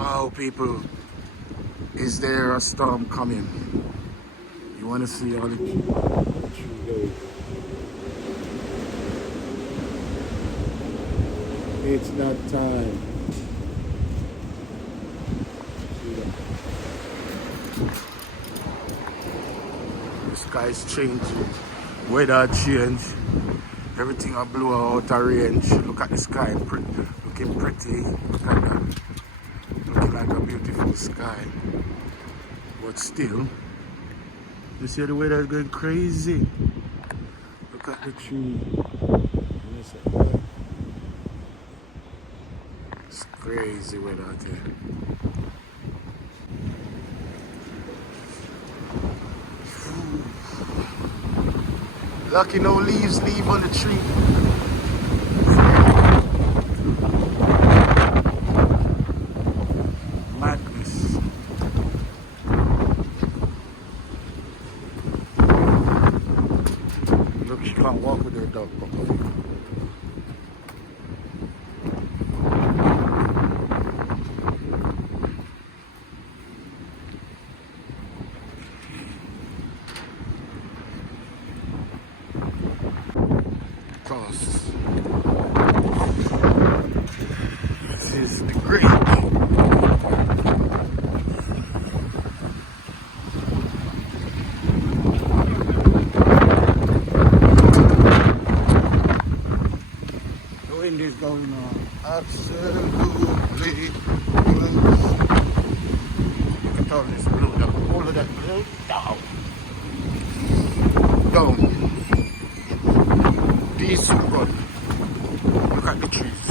Wow, people, is there a storm coming? You want to see all the trees? It's not time. The sky's changing. Weather change. Everything are blue out of range. Look at the sky, looking pretty. Look at that. Looking like a beautiful sky. But still, you see the weather is going crazy. Look at the tree. It's crazy weather out here. Lucky no leaves leave on the tree. Madness. Look, she can't walk with her dog properly. This is the great. The wind is going on. Absolutely. Look at all this blue. All of that blue down. Down. These good. Look at the trees.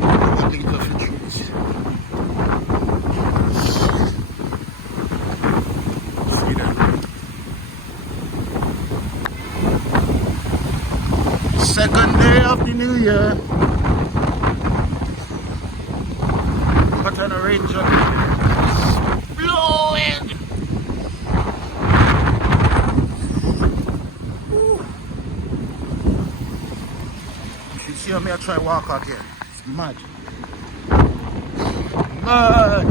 Look at these other trees. See them? Second day of the new year. Got an orange blowing. See how me I try walk out here. It's mad. Mad.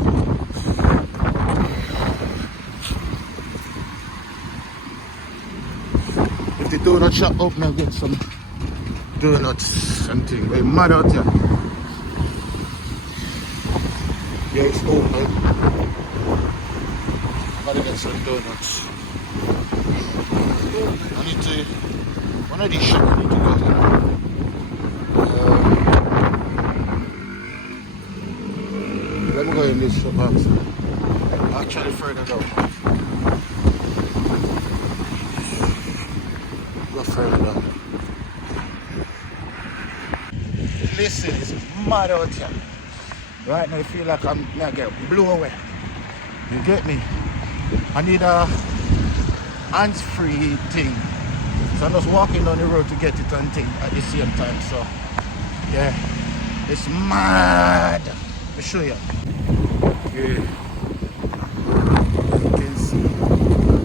If the donut shop open, I'll get some donuts and things. We're mad out here. Yeah, it's open. Gotta get some donuts. I need to, one of these shops I need to go to. Let me go in this shop actually further down. Go further down. Listen, it's mad out here. Right now I feel like I'm gonna get blown away. You get me? I need a hands-free thing. So I'm just walking down the road to get it and thing at the same time. So yeah, it's mad. Let me show you. Okay. You can see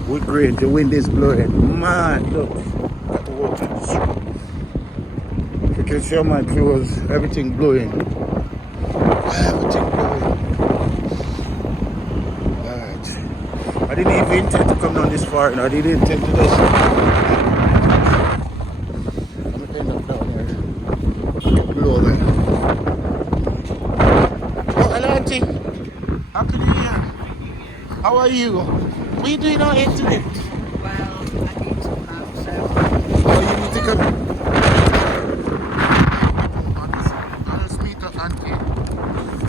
wood grain, the wind is blowing. Mad, look at the water in the street. You can see how my clothes, everything blowing. Everything blowing. Alright. I didn't even intend to come down this far, and I didn't intend to do this. I'm gonna end up down here. Blow away. Happy New Year. How are you? What are you doing out here today? Well, I need to come, so... Oh, you need to come? I'll just meet her auntie.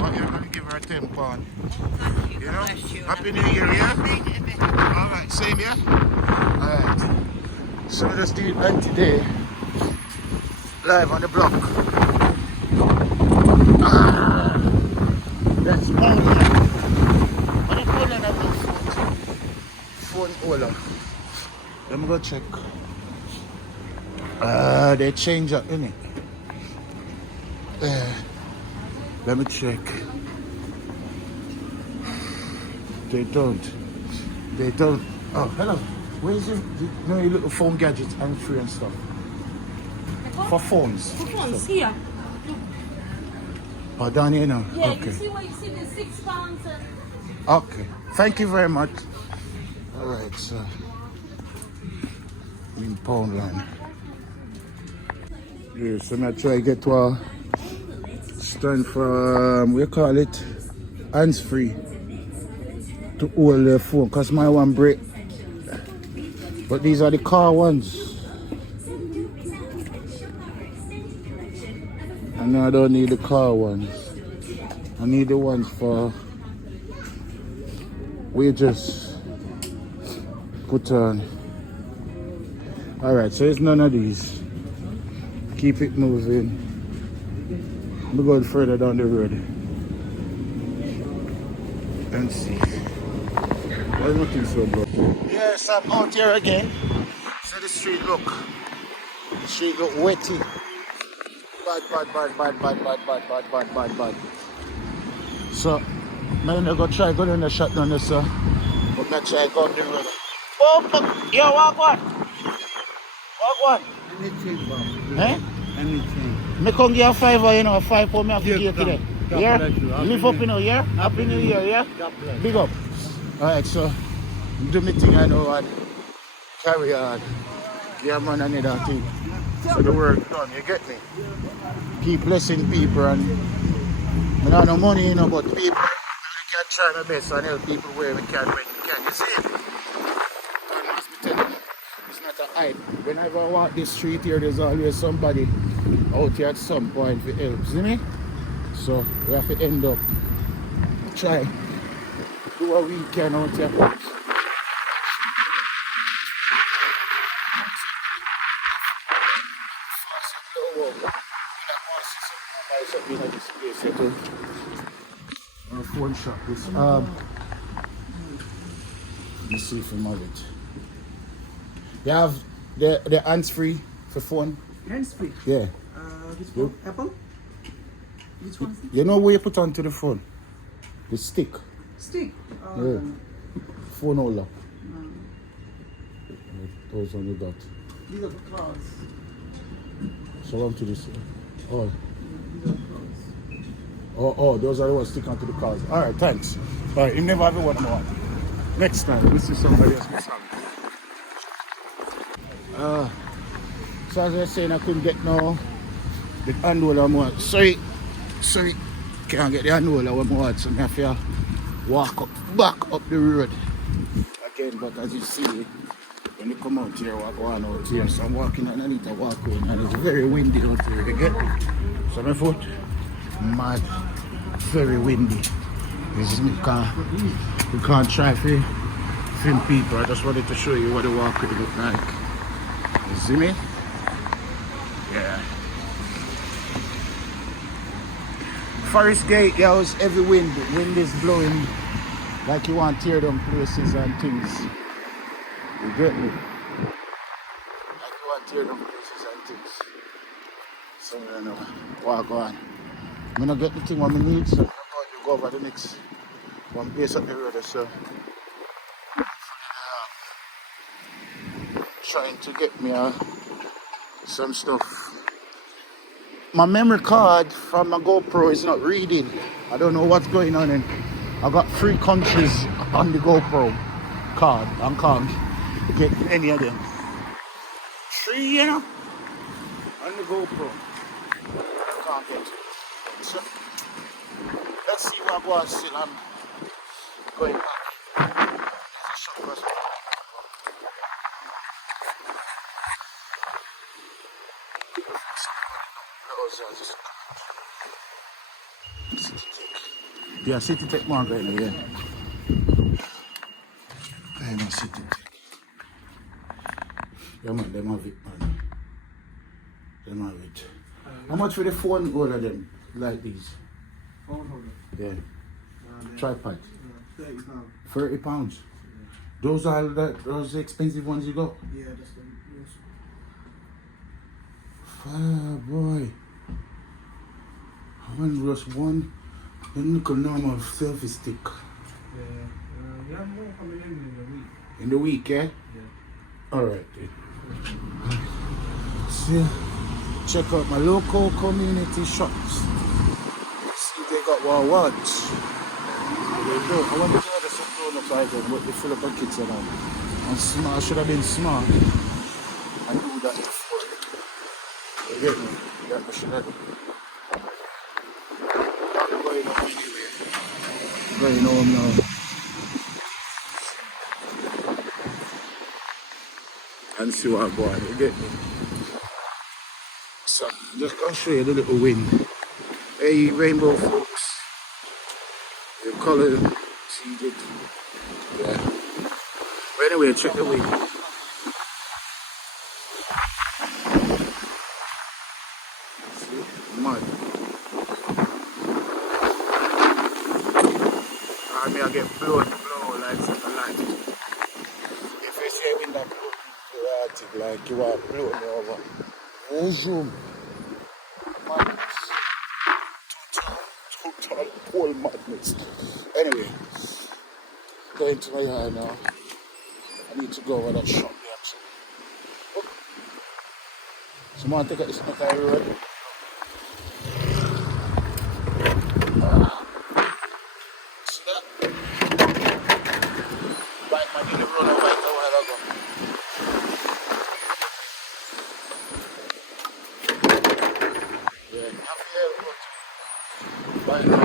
Oh, you're going to give her a 10 pound. Thank you. You know? Bless you. Happy New Year, yeah? Made it a bit. Alright, same, yeah? Alright. So we just do it today. Live on the block. That's morning. What do you call that phone holder? Let me go check. They change up, innit? Let me check. They don't. Oh, hello. Where is it? You know your little phone gadgets and free and stuff? For phones. For phones, here. Oh, down here now? Yeah, Okay. you see what you see the 6 pounds and Okay. Thank you very much. Alright, so in Poundland. Yeah, so I try to get to a stand for we call it hands free to hold the phone because my one break. But these are the car ones. And I don't need the car ones. I need the ones for we just put on. Alright, so it's none of these. Keep it moving. We're going further down the road and see. There's nothing so bad. Yes, I'm out here again. So the street look wetty. Bad. So, I'm gonna go try going in the shot down there, sir. But not try go on the road. Oh, yo, walk one. Anything, Bob. Eh? Anything. Me come give a $5, you know, 5 for me have to Yeah, give today. God Yeah? bless you. Happy Live up, New- you know, yeah? Happy New Year, yeah? God bless. Big up. Alright, so do me thing I know and carry on. Yeah man, I need that thing. So the work done, you get me? Keep blessing people and I don't have no money, you know, but people I can try my best and help people where we can when we can. You see it? God must be telling you, it's not a hype. Whenever I walk this street here, there's always somebody out here at some point for help. See me? So we have to end up try do what we can out here. Phone shop this let's see if we have it. You have the hands free for phone? Hands free. Yeah. Which one? Apple? Which one? You know where you put onto the phone? The stick. Stick. Yeah. Phone holder. Those on the dot. These are the claws. So on to this. Oh. These are the claws. Oh, those are the ones stick onto the cars. Alright, thanks. Alright, you never have one more. Next time, we'll see somebody else with so as I was saying, I couldn't get no the hand holder more. Sorry, can't get the hand holder one more, so I have to walk back up the road again. But as you see, when you come out here, walk on out here, so I'm walking and I need to walk home, and it's very windy out here, you get me? So my foot, mad, very windy. This is me car. We can't try to film people. I just wanted to show you what the walk could look like. You see me? Yeah. Forest Gate, yeah, was heavy wind. Wind is blowing like you want to tear down places and things. You get me? Like you want to tear down places and things. So I don't know. Walk on. I'm gonna get the thing what I need, so I'm going to go over the next one place up the road. So trying to get me some stuff. My memory card from my GoPro is not reading. I don't know what's going on, and I got 3 countries on the GoPro card. I can't get any of them. 3, you know, on the GoPro. I can't get it. So, let's see what I still I'm going back. There's a shop across the yeah, City Tech Market, yeah. I know City Tech. Yeah, man, them have it, man. Them have it. How much for the phone holder them, like these? Phone holder. Yeah. Tripod. 30 pounds. £30. Those are those expensive ones you got? Yeah, that's the most. Boy. One was one. The nickel normal selfie stick. Yeah. You have more coming in the week. In the week, yeah? Yeah. Alright then. See, check out my local community shops. See got one once. I want to order some grown-ups item, but they fill up our kids and all. And smart, I should have been smart. I do that before. You get me? That I should have done. I'm going home anyway. Going home now. And see what I'm going, you get me? So, just gonna show you the little wind. Hey, rainbow folks. The color, see it? Yeah. But anyway, check the wind. See? Mud. I mean, I get blown like something like it. If you see wind that blow, like you want to blow me over. Zoom. Madness. Total pole madness. Anyway, going to my yard now. I need to go over that shop there. Oh. Someone take out this Mackay road. See that? Right man, you never run over it a while ago. Yeah, half here, but right now.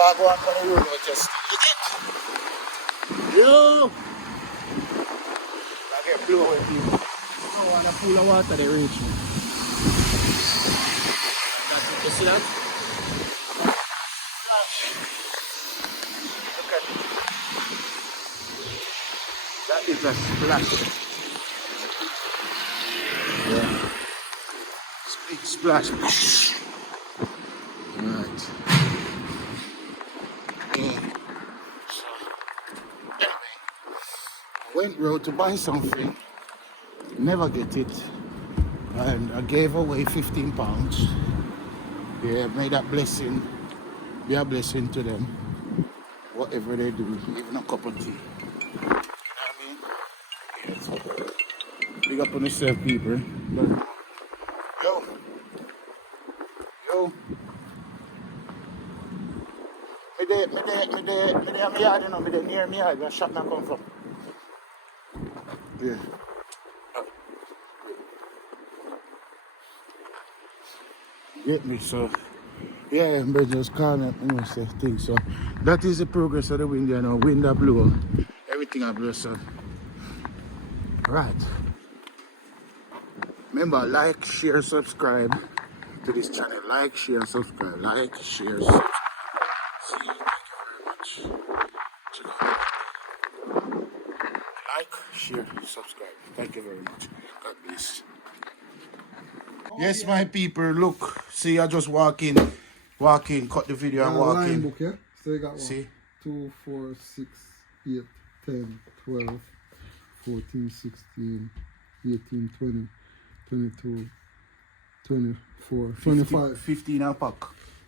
I go on the road just look it. Yo! I get blown away people. Oh, and a pool of water they reach me. You see that? Look at it. That is a splash. Yeah. Big splash. Alright. Went road to buy something, never get it, and I gave away £15. Yeah, may that blessing be a blessing to them, whatever they do, even a cup of tea. You know what I mean? Yeah, so big up on yourself, people. Yo, me there, me yard, you know, me there near me yard, where shop not come from. Yeah. Get me, so yeah, but just calm up and say things. So that is the progress of the wind, you know, wind that blow, everything I blow, so right. Remember, like, share, subscribe to this channel. Like, share, subscribe. Like, share, subscribe. See, thank you very much. Check out. Like, share, subscribe. Thank you very much. God bless. Yes, my people, look. See, I just walk in, cut the video and walk in. Book, yeah? So you got one. See? 2, 4, 6, 8, 10, 12, 14, 16, 18, 20, 22, 24, 25. 15 a pack.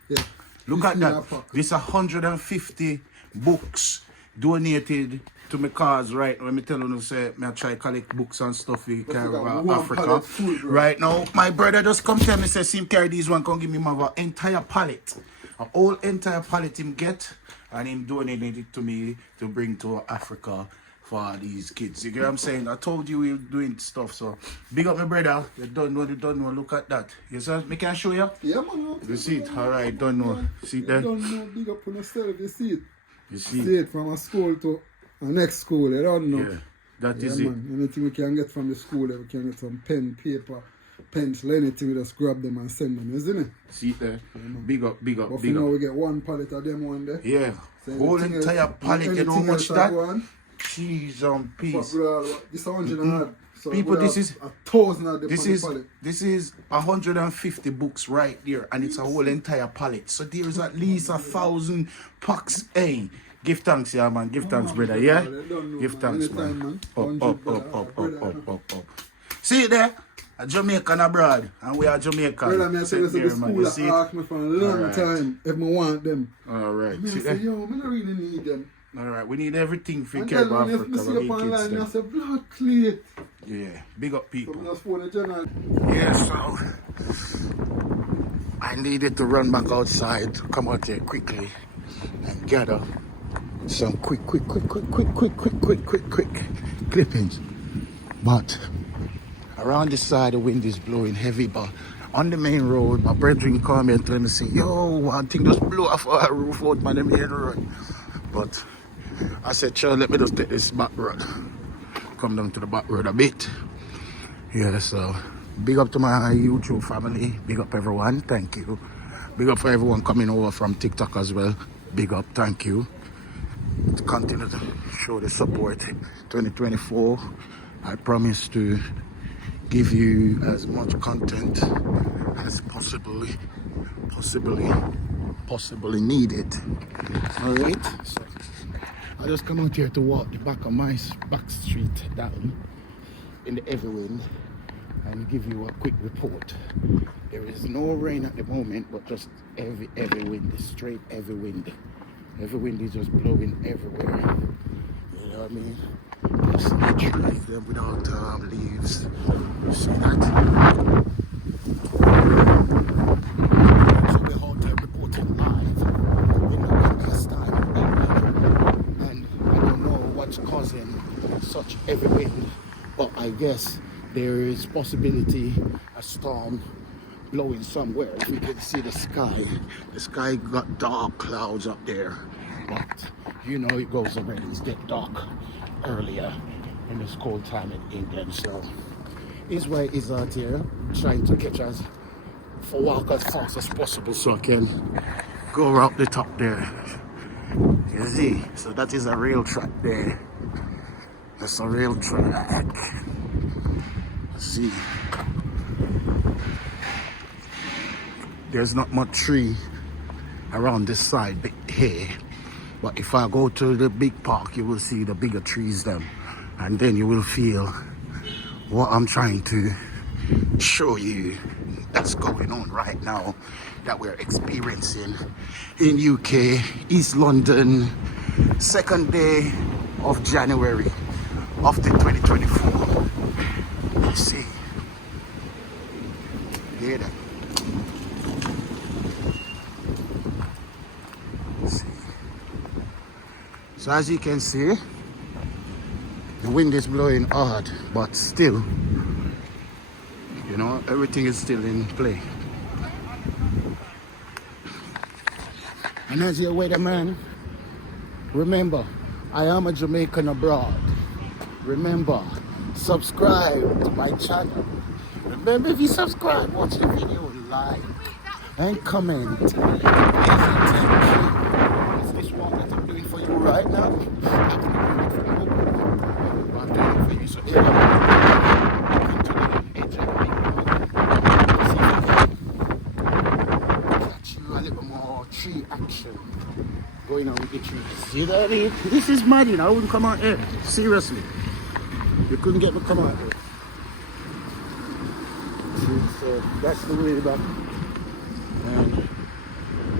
Yeah. Look at that. This 150 books donated to my cause right now. When me tell you, say, I try collect books and stuff in Africa. Right now, my brother just come tell me, say, him carry these one, come give me my entire pallet. A whole entire pallet him get, and him donated it to me to bring to Africa for these kids. You get what I'm saying? I told you we were doing stuff, so big up my brother. You don't know, look at that. You see, me can show you? Yeah, man. You see it? Alright, don't know. See it there? You don't know, big up on yourself, you see it. You see See it from a school to a next school, you don't know. Yeah, that is it. Man. Anything we can get from the school, we can get some pen, paper, pencil, anything, we just grab them and send them, isn't it? See it there? Yeah, big up, but for now, we get one pallet of them one day. Yeah, so whole entire pallet, you know how much that? Cheese on peas. This 100 so people, this is 1,000 of them. This is 150 books right there, and it's a whole entire pallet. So there's at least 1,000 packs. Hey, give thanks, yeah, man. Give thanks, brother. Yeah, give thanks, man. Up. See it there? A Jamaican abroad, and we are Jamaican. Brother, me I tell you, Same here, the man. You school see? asked me for a long Alright. time if I want them. Alright. And I See say, that? yo, I don't really need them. Alright, we need everything for And care then of when Africa. you see We up need online, kids. I Them. say, blood clean. Yeah, big up So people. I just phone the general. Yeah, so I needed to run back outside, come out here quickly and gather some quick clippings. But around this side the wind is blowing heavy, but on the main road my brethren called me and told me, say, yo, one thing just blew off our roof out on the main road. But I said, sure, let me just take this back road. Come down to the back road a bit. Yeah, so big up to my YouTube family. Big up everyone. Thank you. Big up for everyone coming over from TikTok as well. Big up. Thank you. To continue to show the support. 2024, I promise to give you as much content as possibly needed. All right. So I just come out here to walk the back of my back street down in the heavy wind and give you a quick report. There is no rain at the moment, but just heavy wind, straight heavy wind. Heavy wind is just blowing everywhere. You know what I mean? Just the trees them without leaves. You see that? So we're out here reporting live in the windiest time ever. And I don't know what's causing such heavy wind, but I guess there is possibility a storm blowing somewhere. If we can see the sky got dark clouds up there, but you know it goes already. It's get dark earlier in this cold time in England, so is why it's out here trying to catch us for walk as fast as possible so I can go around the top there. You see, so that is a real track there. That's a real track. See, there's not much tree around this side here, but if I go to the big park you will see the bigger trees them, and then you will feel what I'm trying to show you that's going on right now, that we're experiencing in UK, East London, 2nd day of January of the 2024. You see, hear that? See. So as you can see, the wind is blowing hard, but still, you know, everything is still in play. And as your weatherman, remember, I am a Jamaican abroad. Remember, subscribe to my channel. Remember, if you subscribe, watch the video, like, and comment. Is this one that I'm doing for you right now? I'm doing it for you, so here catch you a little more tree action going on with the trees. See that? This is mad, you know. I wouldn't come out here. Seriously. You couldn't get me come out here. See, so that's the way back. And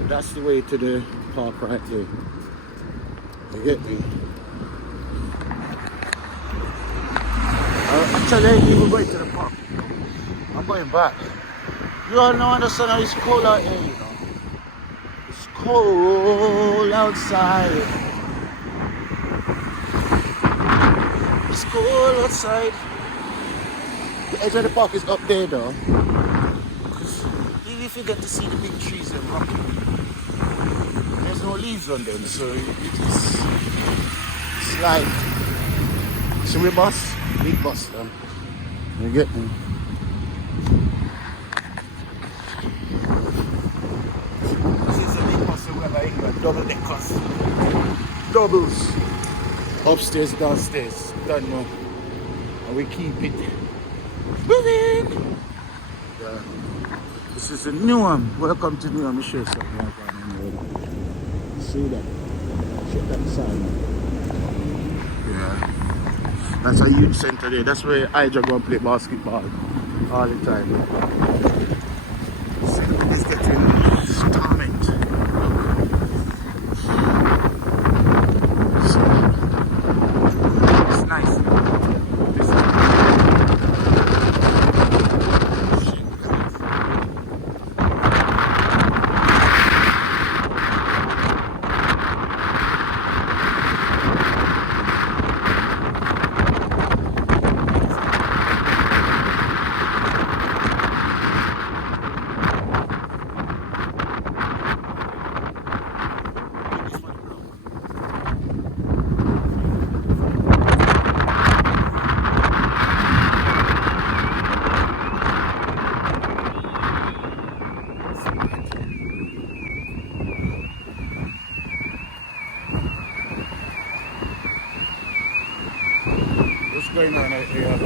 that's the way to the park right there. You get me? Actually, I ain't even going to the park. I'm going back. You all know understand it's cold out here, you know. It's cold outside. It's cold outside. The edge of the park is up there though. Even if you get to see the big trees and rocking, there's no leaves on them, so it's like, see we bus? Big bus though. You get me? This is a big bus where England, double deckers. Doubles. Upstairs, downstairs. Don't know. And we keep it moving. Yeah. This is a new one. Welcome to New one. Let me show you something like that. See that? Check that sign. Yeah. That's a youth center there. That's where I just go and play basketball. all the time. So it's getting storming. So it's nice. What's going on out here?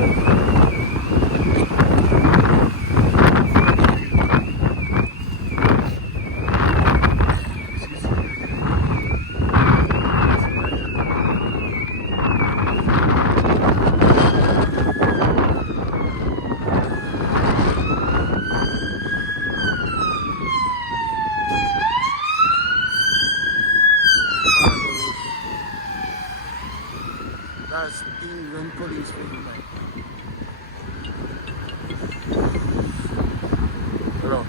That's England police people, man. Hello.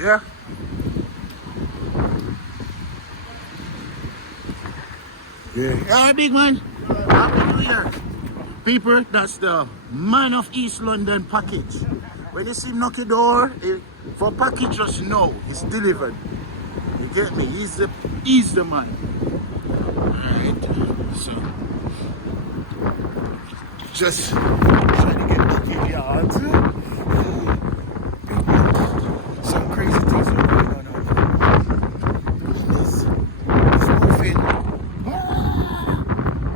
Yeah. Yeah. Yeah, big man. Happy New Year. People, that's the man of East London package. When you see him knock your door, for package, just know it's delivered. You get me? He's the man. Alright. So just trying to get back in yard. Some crazy things are going on out here. It's moving.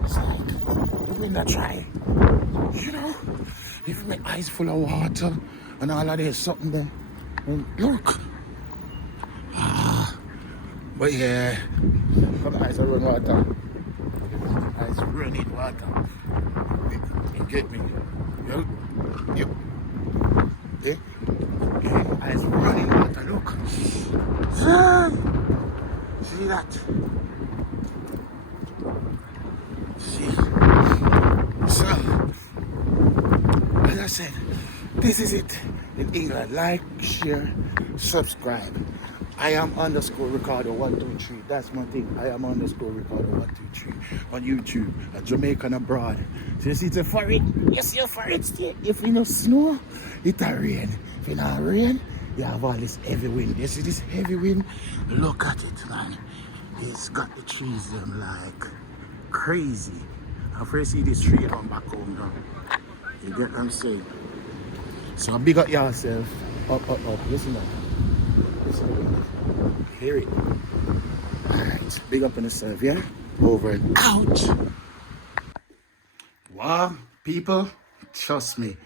It's like the wind are trying. You know, even my eyes full of water and all of this something there. And look. But yeah, my eyes are running water. Eyes running water. You get me? Yep. Yep. Yeah. Yeah. Eyes running water. Look. See that? See. So, as I said, this is it in England. Like, share, subscribe. I am _Ricardo123. That's my thing. I am _Ricardo123 on YouTube. A Jamaican abroad. So you see it's a foreign. You see a foreign state. If you know snow, it a rain. If you not rain, you have all this heavy wind. You see this heavy wind? Look at it, man. It's got the trees them like crazy. I first see this tree on back home now. You get what I'm saying? So big up yourself. Up. Listen up. Hear it. Alright, big up on yourself, yeah? Over and out. Wow, people, trust me,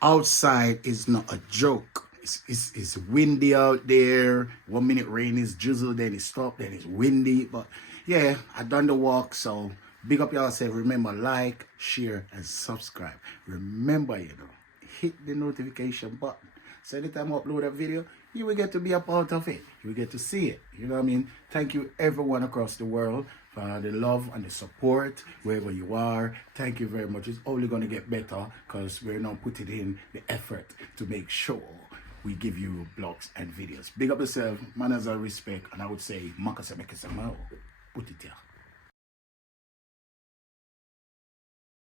outside is not a joke. It's windy out there. 1 minute rain is drizzle, then it stops, then it's windy. But yeah, I done the walk, so big up yourself. Remember, like, share, and subscribe. Remember, hit the notification button. So anytime I upload a video, you will get to be a part of it. You will get to see it. You know what I mean? Thank you everyone across the world for the love and the support wherever you are. Thank you very much. It's only going to get better because we're now putting in the effort to make sure we give you blogs and videos. Big up yourself, manners and respect. And I would say, put it here.